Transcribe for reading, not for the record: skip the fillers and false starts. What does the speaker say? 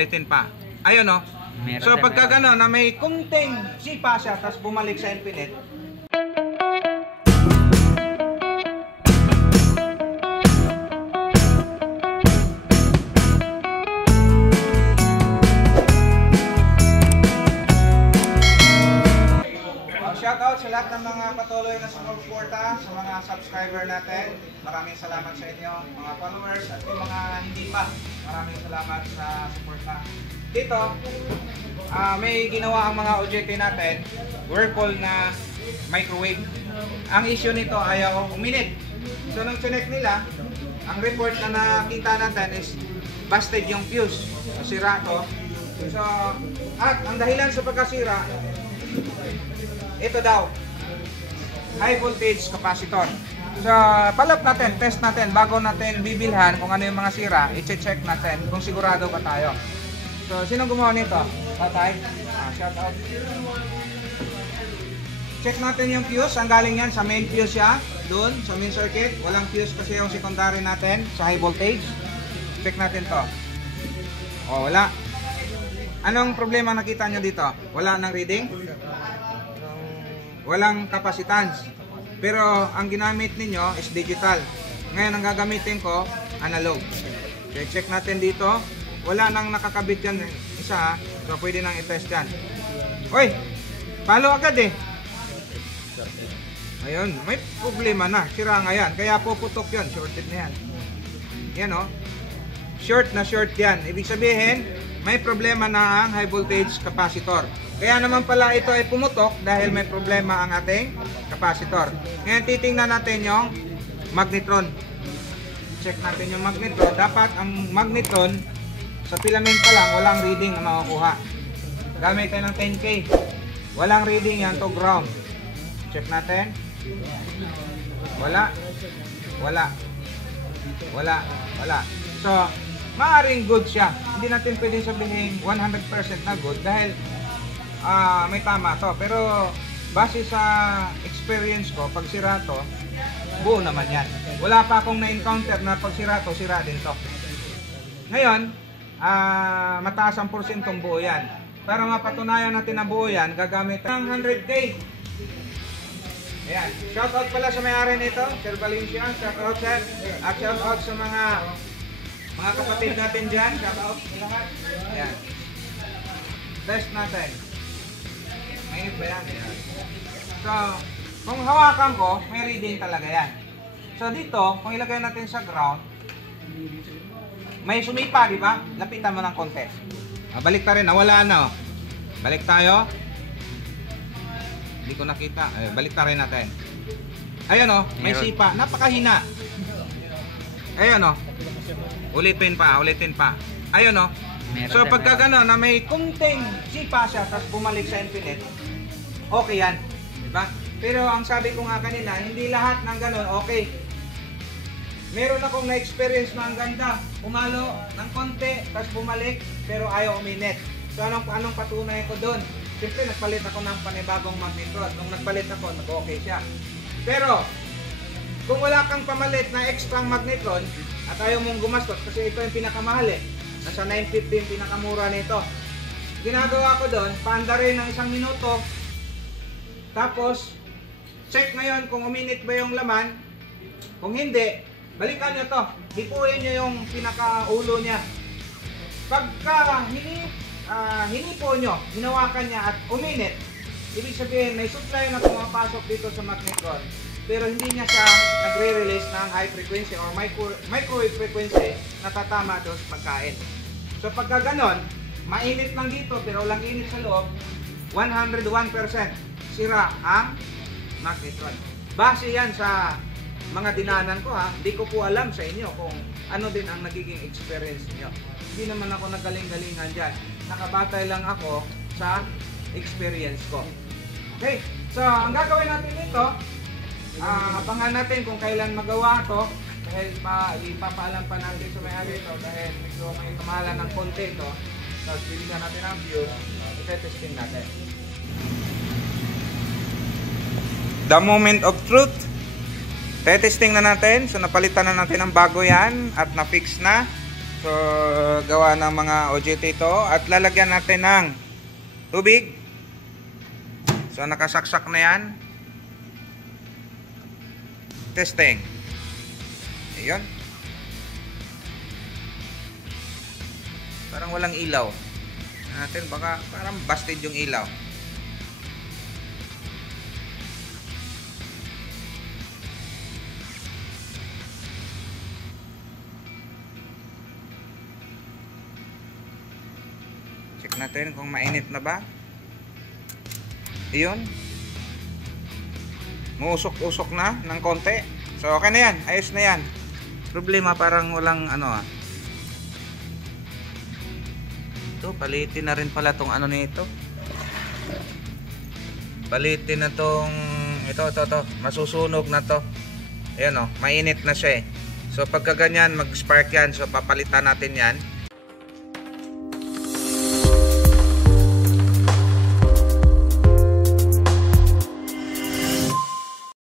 ulitin pa. Ayun no. So pagka gano'n na may kunting sipa siya, tapos bumalik sa infinite. Shoutout sa lahat ng mga patuloy na sumusuporta, sa mga subscriber natin. Maraming salamat sa inyo, mga followers, at yung mga hindi pa. Maraming salamat sa suporta. Dito, may ginawa ang mga OJT natin, Whirlpool na microwave. Ang issue nito ayaw uminit. So nung chinek nila, ang report na nakita natin is busted yung fuse. So, sira to. So, at ang dahilan sa pagkasira, ito daw, high voltage capacitor. So, palap natin, test natin, bago natin bibilhan kung ano yung mga sira, i-check natin kung sigurado ba tayo. So, sinong gumawa nito? Tatay? Shout out. Check natin yung fuse, ang galing yan sa main fuse siya, doon, sa main circuit. Walang fuse kasi yung secondary natin sa high voltage. Check natin to. O, wala. Anong problema nakita nyo dito? Wala nang reading? Walang capacitance. Pero ang ginamit ninyo is digital. Ngayon ang gagamitin ko, analog. Okay, check natin dito. Wala nang nakakabit yan isa. So pwede nang i-test yan. Uy! Palo agad eh. Ayun, may problema na. Sira nga yan. Kaya puputok yun. Shorted na yan. Yan o. Short na short yan. Ibig sabihin, may problema na ang high voltage capacitor. Kaya naman pala ito ay pumutok dahil may problema ang ating capacitor. Ngayon titingnan natin yung magnetron. Check natin yung magnetron. Dapat ang magnetron sa filament pa lang walang reading na makukuha. Gamit tayo ng 10K. Walang reading yan to ground. Check natin. Wala. Wala. Wala. Wala. So, maaaring good siya. Hindi natin pwedeng sabihin 100% na good dahil may tama to. Pero base sa experience ko, pag sira to, buo naman yan. Wala pa akong na-encounter na pag sira to, sira din to. Ngayon, mataas ang porsyentong buo yan. Para mapatunayan natin na buo yan, gagamit ng 100K. Ayan. Shoutout pala sa may-ari nito, Sir Valencia. Shoutout sir. At shoutout sa mga kapatid natin dyan. Shoutout sa lahat. Ayan. Test natin. Mainit ba yan? Ayan. So, kung hawakan ko, may reading talaga yan. So dito, kung ilagay natin sa ground, may sumipa, di ba? Lapitan mo ng konti. Balik ta rin, nawala na. Oh. Balik tayo. Hindi ko nakita. Balik ta rin natin. Ayan o, may sipa. Napakahina. Ayan o. Ulitin pa, ulitin pa. Ayan o. So pagka gano'n na may kunting sipa siya, tapos bumalik sa infinite, okay yan. Diba? Pero ang sabi ko nga kanina, hindi lahat ng gano'n okay. Meron akong na-experience na ang ganda. Umalo ng konti, tapos bumalik, pero ayaw uminit. So anong patunay ko doon? Siyempre nagpalit ako ng panibagong magnetron. Nung nagpalit ako, nag-okay siya. Pero kung wala kang pamalit na extra magnetron at ayaw mong gumastos, kasi ito yung pinakamahal eh. Nasa 950 yung pinakamura nito. Ginagawa ko doon, paanda rin ng 1 minuto. Tapos, check ngayon kung uminit ba yung laman. Kung hindi, balikan nyo to. Hipuin nyo yung pinakaulo niya. Pagka hinipo nyo, hinawakan niya at uminit, ibig sabihin may supply na pumapasok dito sa magnetron. Pero hindi niya siya nagre-release ng high frequency or microwave frequency na tatama doon sa pagkain. So pagka ganon, mainit lang dito pero walang init sa loob, 101% sira ang magnetron. Base yan sa mga dinanan ko ha, hindi ko po alam sa inyo kung ano din ang nagiging experience niyo. Hindi naman ako nagaling-galingan dyan. Nakabatay lang ako sa experience ko. Okay, so ang gagawin natin dito, abangan natin kung kailan magawa to dahil ipapaalam pa natin sa may-ari ito dahil medyo may kamahalan ng konti ito. Tapos bibigyan natin ang view, i-testing natin. The moment of truth. Testing na natin. So napalitan na natin ang bago yan at na-fix na. So, gawa ng mga OJT ito at lalagyan natin ng tubig. So, nakasaksak na yan. Testing. Ayun. Parang walang ilaw. Natin baka parang busted yung ilaw. Check natin kung mainit na ba. Ayun. Muusok-usok na ng konti. So okay na yan, ayos na yan. Problema parang walang ano Ito, palitin na rin pala tong ano nito. Palitin na tong ito, masusunog na to. Ayan mainit na siya eh. So pagka ganyan, mag-spark yan. So papalitan natin yan.